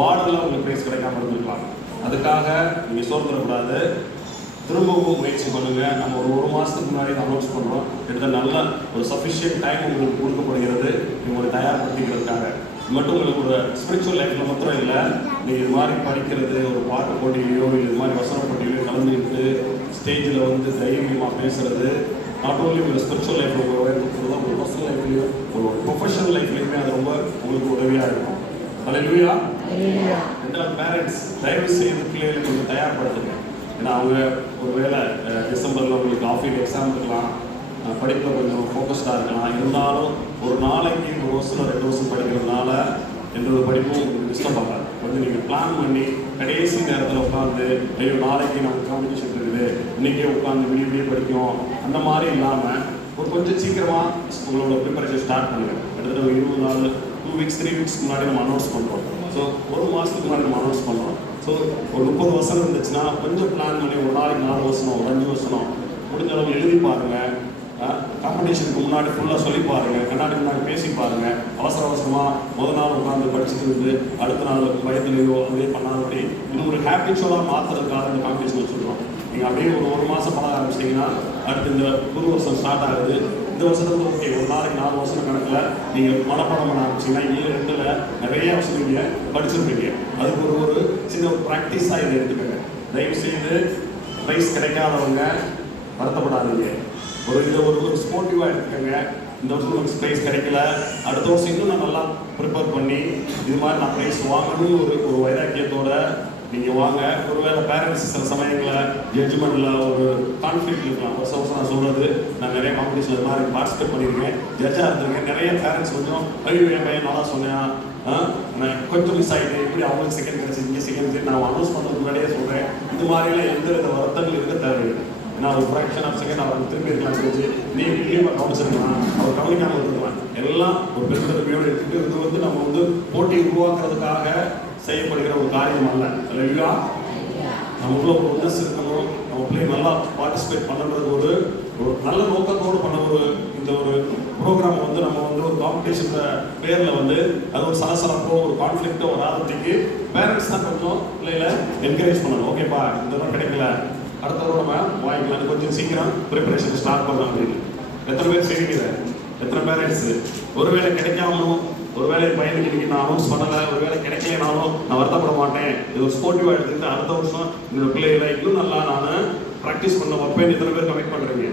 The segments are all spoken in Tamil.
பார்டரில் உங்களுக்கு ப்ரைஸ் கிடைக்காம இருந்திருக்கலாம். அதுக்காக நீங்கள் சோர்ந்துடக்கூடாது. திரும்பவும் முயற்சி பண்ணுங்கள். நம்ம ஒரு மாதத்துக்கு முன்னாடி அனௌன்ஸ் பண்ணுறோம். கிட்ட நல்ல ஒரு சஃபிஷியன்ட் டைம் உங்களுக்கு கொடுக்கப்படுகிறது உங்களை தயார்படுத்திக்கிறதுக்காக. இது மட்டும் உங்களுக்கு ஒரு ஸ்பிரிச்சுவல் லைஃப்பில் மாத்திரம் இல்லை, நீங்கள் இது மாதிரி படிக்கிறது, ஒரு பாட்டு போட்டியிலையோ இல்லை இது மாதிரி வசன போட்டியிலையோ கலந்துக்கிட்டு ஸ்டேஜில் வந்து தைரியமாக பேசுகிறது, நாட் ஓன்லி உங்கள் ஸ்பிரிச்சுவல் லைஃப்பில் உங்கள் உயர்த்துறது, உங்கள் பர்சனல் லைஃப்லையும் ஒரு ப்ரொஃபஷனல் லைஃப்லையுமே அது ரொம்ப உங்களுக்கு உதவியாக இருக்கும். அல்லேலூயா. பேரண்ட்ஸ் தயவு செய்து பிள்ளைகளை கொஞ்சம் தயார்படுத்துங்க. ஏன்னா அவங்க ஒரு வேளை டிசம்பரில் உங்களுக்கு ஆஃபீஸ் எக்ஸாம் இருக்கலாம், படிப்பில் கொஞ்சம் ஃபோக்கஸ்டாக இருக்கலாம். இருந்தாலும் ஒரு நாளைக்கு 1 வருஷம் 2 வருஷம் படிக்கிறதுனால எந்த படிப்பும் உங்களுக்கு டிஸ்டர்ப் ஆகாது. வந்து நீங்கள் பிளான் பண்ணி கடைசி நேரத்தில் உட்காந்து ஐயோ நாளைக்கு நமக்கு காம்படிஷன் இருக்குது, இன்றைக்கே உட்காந்து விடிய படிக்கும், அந்த மாதிரி இல்லாமல் ஒரு கொஞ்சம் சீக்கிரமாக உங்களோட ப்ரிப்பரேஷன் ஸ்டார்ட் பண்ணுங்கள். கிட்டத்தட்ட ஒரு 20 நாள் 2 வீக்ஸ் 3 வீக்ஸ் முன்னாடி நம்ம அனௌன்ஸ் பண்ணுறோம். ஸோ ஒரு மாதத்துக்கு முன்னாடி நம்ம அனௌன்ஸ் பண்ணுறோம். ஸோ ஒரு 30 வருஷம் இருந்துச்சுன்னா கொஞ்சம் பிளான் பண்ணி ஒரு நாளைக்கு 4 வருஷம் ஒரு 5 வருஷம் முடிஞ்ச அளவு எழுதி பாருங்கள். காம்படிஷனுக்கு முன்னாடி ஃபுல்லாக சொல்லி பாருங்கள், கண்ணாடி முன்னாடி பேசி பாருங்கள். அவசரமாக முதல் நாள் உட்காந்து படிச்சுட்டு இருந்து அடுத்த நாள் பயத்துலையோ அதே பண்ணாதபடி இன்னும் ஒரு ஹேபிச்சுவலாக மாற்றுறதுக்காக இந்த காம்படிஷன் வச்சுருக்கோம். நீங்கள் அப்படியே ஒரு மாதம் பண்ண ஆரம்பிச்சிட்டிங்கன்னா அடுத்து இந்த புது வருஷம் ஸ்டார்ட் ஆகுது. இந்த வருஷத்துக்கு ஓகே ஒரு நாளைக்கு 4 வருஷம் கணக்கில் நீங்கள் மனப்பாடம் பண்ண ஆரம்பிச்சிங்கன்னா 7-8 நிறைய வருஷம் நீங்கள் படிச்சிருப்பீங்க. அதுக்கு ஒரு சின்ன ஒரு ப்ராக்டிஸாக இதை எடுத்துக்கோங்க. தயவுசெய்து ப்ரைஸ் கிடைக்காதவங்க வருத்தப்படாதீங்க. இதை ஒரு ஸ்போர்ட்டிவாக எடுத்துக்கோங்க. இந்த வருஷம் உங்களுக்கு ப்ரைஸ் கிடைக்கல, அடுத்த வருஷம் இன்னும் நான் நல்லா ப்ரிப்பேர் பண்ணி இது மாதிரி நான் ப்ரைஸ் வாங்கணும்னு ஒரு வைராக்கியத்தோட நீங்கள் வாங்க. ஒருவேளை பேரண்ட்ஸ் சில சமயங்களில் ஜட்ஜ்மெண்ட்டில் ஒரு கான்ஃப்ளிக்ட் இருக்கலாம். வருஷம் நான் சொல்கிறது, நான் நிறைய காம்படிஷன் இது மாதிரி பார்ட்டிசிபேட் பண்ணியிருக்கேன், ஜட்ஜாக இருந்திருக்கேன். நிறைய பேரண்ட்ஸ் கொஞ்சம் ஐயோ என் பையன் நல்லா சொன்னேன், நான் கொஞ்சம் மிஸ் ஆகிட்டேன், இப்படி அவங்களுக்கு செகண்ட் கிடச்சி இங்கே செகண்ட் நான் அனௌன்ஸ் பண்ணுறதுக்கு முன்னாடியே சொல்கிறேன். இது மாதிரிலாம் எந்த வித வருத்தங்கள் இருக்க தேவையில்லை. நான் ஒரு ஃப்ராக்ஷன் ஆஃப் செகண்ட் அவர் திரும்பி இருக்கலாம் செஞ்சு நீ லீவாக கவனிச்சிருக்கலாம், அவர் கவனிக்காமல் இருக்கலாம். எல்லாம் ஒரு பெருந்தன்மையோடு எடுத்துகிட்டு இது வந்து நம்ம வந்து போட்டி உருவாக்குறதுக்காக செய்யப்படுகிற ஒரு காரியம் அல்ல. இல்லைங்களா? நமக்குள்ள ஒரு உணர்ச்சி இருக்கணும், நம்ம பிள்ளை நல்லா பார்ட்டிசிபேட் பண்ணுறது ஒரு நல்ல நோக்கத்தோடு பண்ண இந்த ஒரு ப்ரோக்ராம் வந்து நம்ம வந்து ஒரு காம்படிஷன் பேரில் வந்து அது ஒரு சலசலப்போ ஒரு கான்ஃப்ளிக்டோ வராதபடிக்கு பேரண்ட்ஸ் தான் கொஞ்சம் பிள்ளைகளை என்கரேஜ் பண்ணணும். ஓகேப்பா இந்த தடவை கிடைக்கல, அடுத்த தடவை நம்ம வாங்கிக்கலாம், கொஞ்சம் சீக்கிரம் ப்ரிப்பரேஷன் ஸ்டார்ட் பண்ணலாம் அப்படின்னு. எத்தனை பேர் செய்வீங்க? எத்தனை பேரண்ட்ஸ் ஒருவேளை கிடைக்காமலும் ஒருவேளை பையனுக்கு இன்னைக்கு நான் அனௌன்ஸ் பண்ணலை, ஒருவேளை கிடைக்கலனாலும் நான் வருத்தப்பட மாட்டேன், இது ஒரு ஸ்போர்ட்டிவாக எடுத்துக்கிட்டு அடுத்த வருஷம் என்னோட பிள்ளைகளை இன்னும் நல்லா நான் ப்ராக்டிஸ் பண்ண வைப்பேன். இத்தனை பேர் கமிட் பண்ணுறீங்க.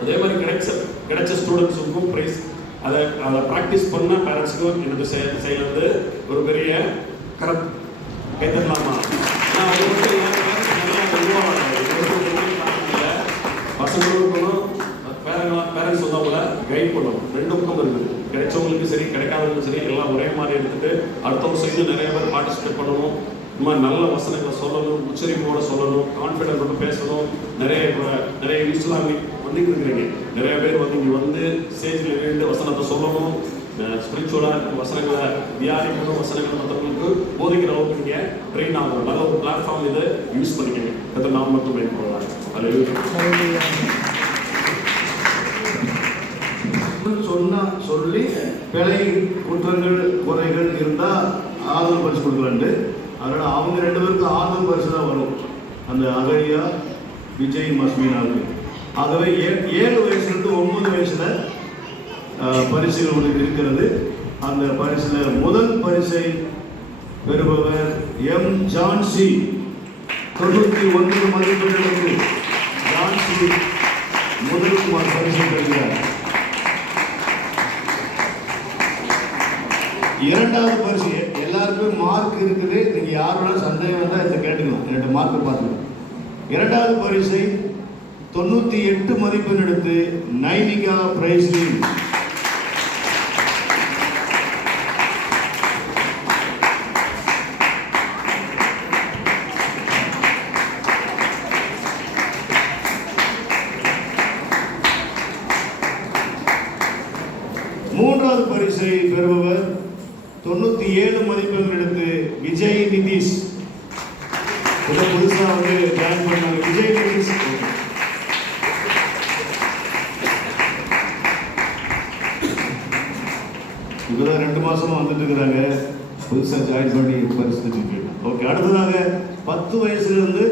அதே மாதிரி கிடைச்ச ஸ்டூடெண்ட்ஸுக்கும் ப்ரைஸ் அதை ப்ராக்டிஸ் பண்ண பேரண்ட்ஸுக்கும் என்னோட செயலேருந்து ஒரு பெரிய கரெக்ட் கேட்டுக்கலாமா? பசங்களுக்கும் பேரண்ட்ஸ் வந்து அவங்கள கைட் பண்ணணும். 2 பக்கம் இருக்குது. கிடைச்சவங்களுக்கும் சரி கிடைக்காதவங்களுக்கும் சரி எல்லாம் ஒரே மாதிரி எடுத்துகிட்டு அடுத்த வருஷம் இன்னும் நிறைய பேர் பார்ட்டிசிபேட் பண்ணணும். இந்த மாதிரி நல்ல வசனங்களை சொல்லணும், உச்சரிப்போட சொல்லணும், கான்ஃபிடென்ட்டோட பேசணும். நிறைய யூஸ்லாம் வந்துட்டு இருக்கிறீங்க. நிறைய பேர் வந்து இங்கே வந்து ஸ்டேஜில் இருந்து வசனத்தை சொல்லணும், ஸ்பிரிச்சுவலாக வசனங்களை தியானிக்கணும், வசனங்களை மற்றவங்களுக்கு போதிக்கிற அளவுக்கு நீங்கள் ட்ரெயின் ஆகணும். நல்ல ஒரு பிளாட்ஃபார்ம் இதை யூஸ் பண்ணிக்கங்க. கதை நாம் மட்டும் மேற்கொள்ளலாம். சொல்லி பிழை குற்றங்கள் குறைகள் இருந்தால் ஆதரவு பரிசு கொடுக்கலான்ட்டு. அதனால் அவங்க 2 பேருக்கும் ஆதரவு பரிசு தான் வரும், அந்த அகல்யா விஜய் மஸ்மீனாவுக்கு. ஆகவே 7 வயசுலேருந்து 9 வயசில் பரிசுகள் இருக்கிறது. அந்த பரிசில் முதல் பரிசை பெறுபவர் எம் ஜான்சி. 91 மதிப்பெண்களுக்கு ஜான்சி முதல் பரிசு பெறுகிறார். 2வது பரிசு எல்லாருக்குமே மார்க் இருக்குது. நீங்கள் யாரோட சந்தேகம் வந்தால் இதை கேட்டுக்கலாம், 2 மார்க்கு பார்த்துக்கலாம். 2வது பரிசை 98 மதிப்பெண் எடுத்து நைனிகா பிரைஸ்லி. மூன்றாவது பரிசை பெறுபவர் 97 மதிப்பெண் எடுத்து விஜய் நிதிஷ். புதுசாக வந்து ஜாயின் பண்ணாங்க விஜய் நிதிஷ். இப்போதான் 2 மாசமா வந்துட்டு இருக்கிறாங்க. புதுசாக ஜாயின் பண்ணி பரிசு பெற்றிருக்கீங்க. ஓகே, அடுத்ததாக 10 வயசுலேருந்து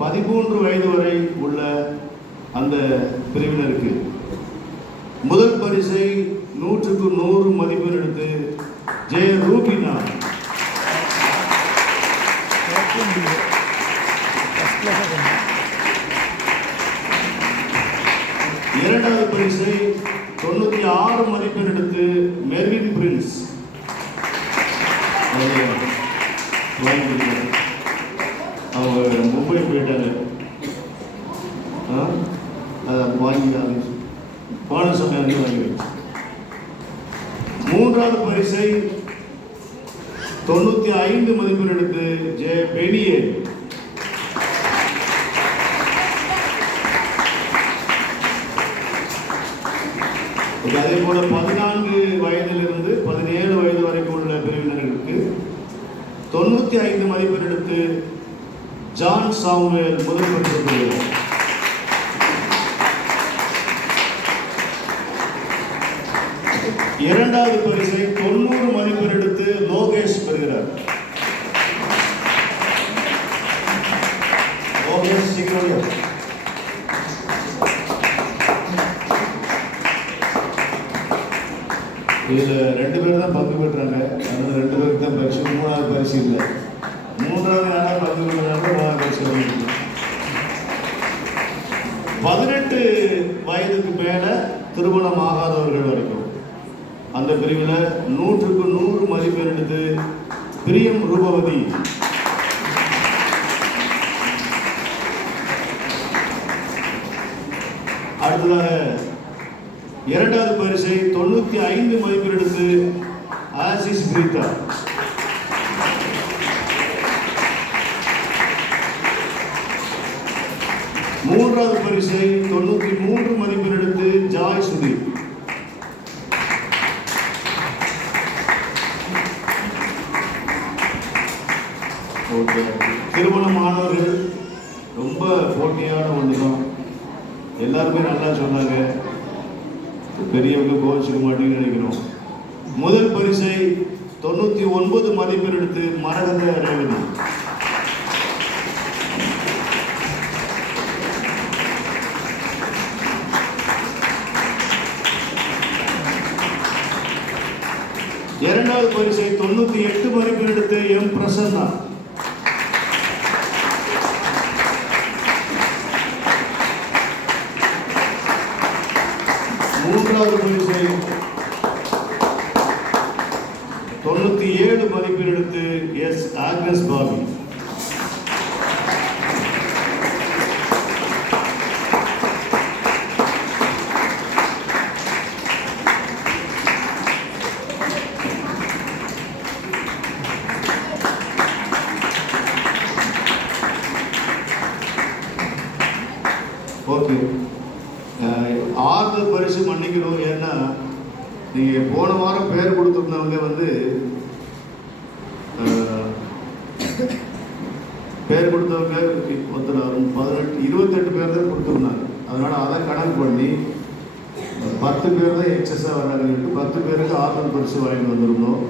13 வயது வரை உள்ள அந்த பிரிவினருக்கு முதல் பரிசை 100க்கு 100 மதிப்பெண் எடுத்து ஜெய ரூபினா. இரண்டாவது பரிசை 96 மதிப்பெண் எடுத்து மெர்வின் பிரின்ஸ். அவங்க மும்பை போயிட்டாங்க, வாங்கி பானசமயம் வாங்கி வச்சு. மூன்றாவது பரிசை 95 மதிப்பெண் எடுத்து ஜெய பெனியே. அதே போல 14 வயதிலிருந்து 17 வயது வரைக்கும் உள்ள பிரிவினர்களுக்கு 95 மதிப்பெண் எடுத்து ஜான் சாமுவேல் முதல் பரிசு பெறுகிறார். இரண்டாவது பரிசை 90 மதிப்பெண் எடுத்து லோகேஷ் பெறுகிறார். லோகேஷ் சிக்கோடியா. இதில் 2 பேர் தான் பங்கு பெற்றாங்க. அதனால 2 பேருக்கு தான் பரிசு. 3வது பரிசு இல்லை. 3வது யாராவது பங்கு பெற்றாங்க 3வது பரிசு வாங்கிட்டு. 18 வயதுக்கு மேலே திருமணம் ஆகாதவர்கள் வரைக்கும் அந்த பிரிவில் 100க்கு 100 மதிப்பெண் எடுத்து பிரியம் ரூபவதி. அடுத்ததாக இரண்டாவது பரிசை 95 மதிப்பெண் எடுத்து ஆசிஸ் பிரீதா. மூன்றாவது பரிசை 93 மதிப்பெண் எடுத்து ஜாய் சுதீப். ஓகே, திருமணமானவர்கள் ரொம்ப போட்டியான ஒன்று தான். எல்லாருமே நல்லா சொன்னாங்க. பெரியவங்க கோவிச்சுக்க மாட்டேன்னு நினைக்கிறோம். முதல் பரிசை 99 மதிப்பெண் எடுத்து மரகத ரேவதி. இரண்டாவது பரிசை 98 மதிப்பெண் எடுத்து எம் பிரசன்னா. மூன்றாவது பரிசை 97 மதிப்பெண் எடுத்து எஸ் ஆக்னஸ் பாபி. ஓகே, 6வது பரிசு மன்னிக்கணும். ஏன்னா நீங்கள் போன வாரம் பேர் கொடுத்துருந்தவங்க பேர் கொடுத்தவங்க ஒருத்தர் 28 பேர் தான் கொடுத்துருந்தாங்க. அதனால் அதை கணக்கு பண்ணி 10 பேர் தான் எக்ஸஸாக வர்றாங்கன்னு 10 பேருக்கு 6வது பரிசு வாங்கிட்டு வந்துருந்தோம்.